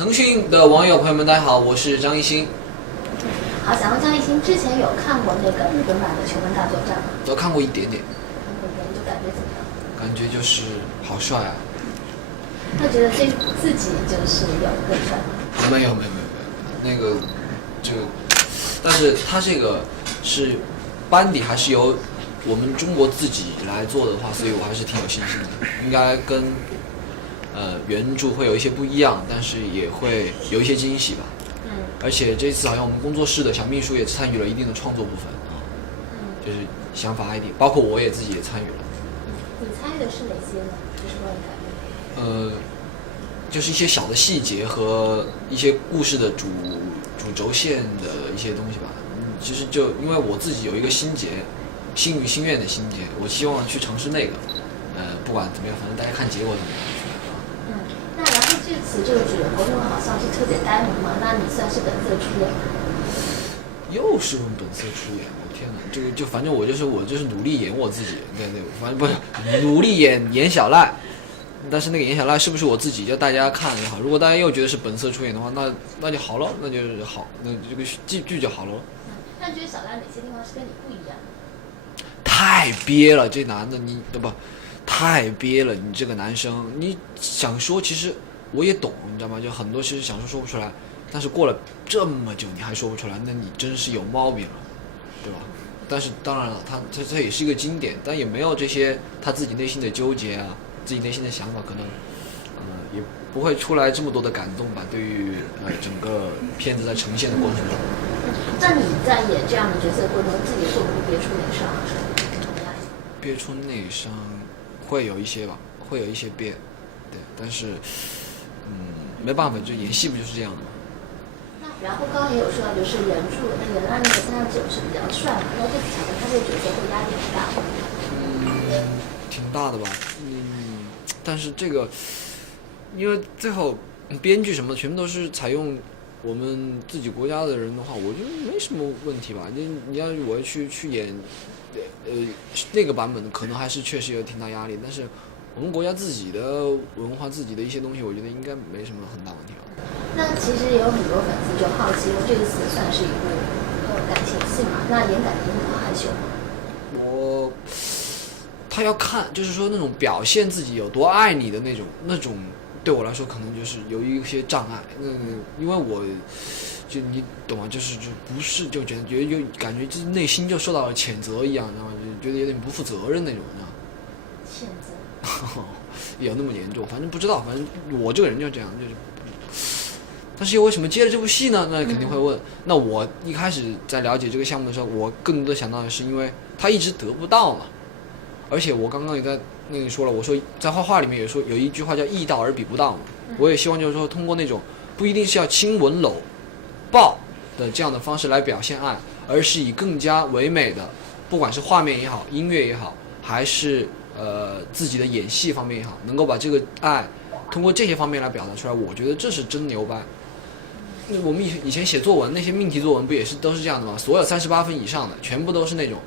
腾讯的网友朋友们，大家好，我是张艺兴。好，想问张艺兴，之前有看过那个日本版的《求婚大作战》吗？都看过一点点。看过一点，就感觉怎么样？感觉就是好帅啊！那觉得自己就是有更帅吗？没有，那个就，但是他这个是班底还是由我们中国自己来做的话，所以我还是挺有信心的，应该跟原著会有一些不一样，但是也会有一些惊喜吧。而且这次好像我们工作室的小秘书也参与了一定的创作部分啊，就是想法 ID， 包括我也自己也参与了。你参与的是哪些呢？就是乱改。就是一些小的细节和一些故事的主轴线的一些东西吧。其实就因为我自己有一个心结，心与心愿的心结，我希望去尝试那个。不管怎么样，反正大家看结果怎么样。那然后这次这个主人公因为好像是特别呆萌嘛，那你算是本色出演吗？又是用本色出演，我天哪！这个就反正我就是努力演我自己，对，反正不是努力演小赖，但是那个演小赖是不是我自己，叫大家看也好。如果大家又觉得是本色出演的话，那就好了，那就是好，那这个剧就好了。那你觉得小赖哪些地方是跟你不一样？太憋了，这男的你不太憋了，你这个男生，你想说其实我也懂，你知道吗？就很多其实想说不出来，但是过了这么久你还说不出来，那你真是有毛病了，对吧？但是当然了，他也是一个经典，但也没有这些他自己内心的纠结啊，自己内心的想法，可能也不会出来这么多的感动吧。对于整个片子在呈现的过程中，那你在演这样的角色过程中，自己会不会憋出内伤？憋出内伤会有一些吧，会有一些憋，对，但是没办法，就演戏不就是这样的吗？那然后刚刚也有说到，就是原著那个329是比较帅嘛，那这次想问他这个角色会压力很大吗？挺大的吧，但是这个因为最后编剧什么全部都是采用我们自己国家的人的话，我觉得没什么问题吧。你要我去演那个版本，可能还是确实有挺大压力，但是我们国家自己的文化、自己的一些东西，我觉得应该没什么很大问题吧。那其实也有很多粉丝就好奇，这个词算是一部感情戏嘛？那演感情很害羞吗？他要看，就是说那种表现自己有多爱你的那种，对我来说可能就是有一些障碍。因为我就你懂吗？就不是就觉得有感觉，就是内心就受到了谴责一样，然后就觉得有点不负责任那种，谴责有那么严重？反正不知道，反正我这个人就这样，就是。但是又为什么接了这部戏呢？那肯定会问。那我一开始在了解这个项目的时候，我更多想到的是，因为他一直得不到嘛。而且我刚刚也在那里说了，我说在画画里面也说有一句话叫易到而比不到嘛。我也希望就是说通过那种不一定是要亲吻搂抱的这样的方式来表现爱，而是以更加唯美的，不管是画面也好，音乐也好，还是自己的演戏方面也好，能够把这个爱通过这些方面来表达出来，我觉得这是真牛掰。我们以前写作文，那些命题作文不也是都是这样的吗？所有38分以上的全部都是那种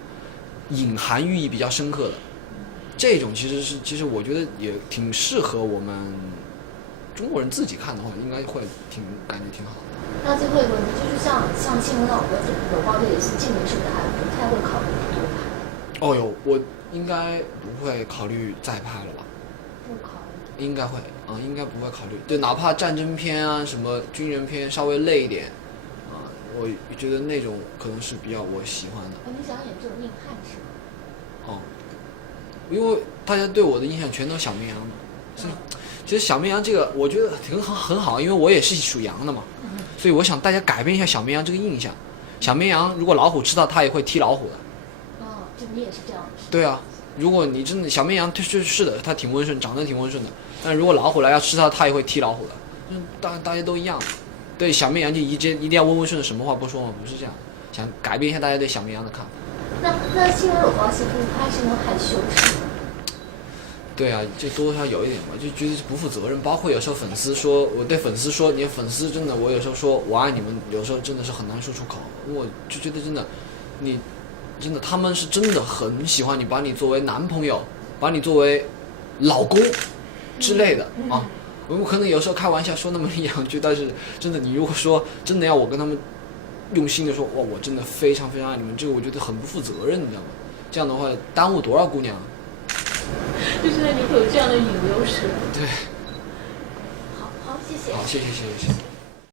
隐含寓意比较深刻的，这种其实我觉得也挺适合我们中国人自己看的话，应该会感觉挺好的。那最后一个问题就是像新闻老哥有报这也是镜头是不是还不太会考虑多拍？哦哟，我应该不会考虑再拍了吧？不考虑。应该会应该不会考虑。对，哪怕战争片啊，什么军人片稍微累一点我觉得那种可能是比较我喜欢的。你想演这种硬汉是吗？因为大家对我的印象全都小绵羊嘛，所以其实小绵羊这个我觉得很好，因为我也是属羊的嘛，所以我想大家改变一下小绵羊这个印象。小绵羊如果老虎吃到它也会踢老虎的。就你也是这样的。对啊，如果你真的小绵羊是的，它挺温顺，长得挺温顺的，但如果老虎来要吃它也会踢老虎的。大家都一样。对小绵羊就一定要温顺的，什么话不说吗？不是这样，想改变一下大家对小绵羊的看法。那新闻有报戏不拍是因为害羞是吗？对啊，就多多少少有一点嘛，就觉得不负责任。包括有时候粉丝说，我对粉丝说，你粉丝真的，我有时候说我爱你们，有时候真的是很难说出口。我就觉得真的，你真的他们是真的很喜欢你，把你作为男朋友，把你作为老公之类的啊。我们可能有时候开玩笑说那么一两句，但是真的，你如果说真的要我跟他们用心的说，哇，我真的非常非常爱你们，这个我觉得很不负责任，你知道吗？这样的话耽误多少姑娘。就是你会有这样的隐忧是吧？对。好，谢谢。好，谢谢。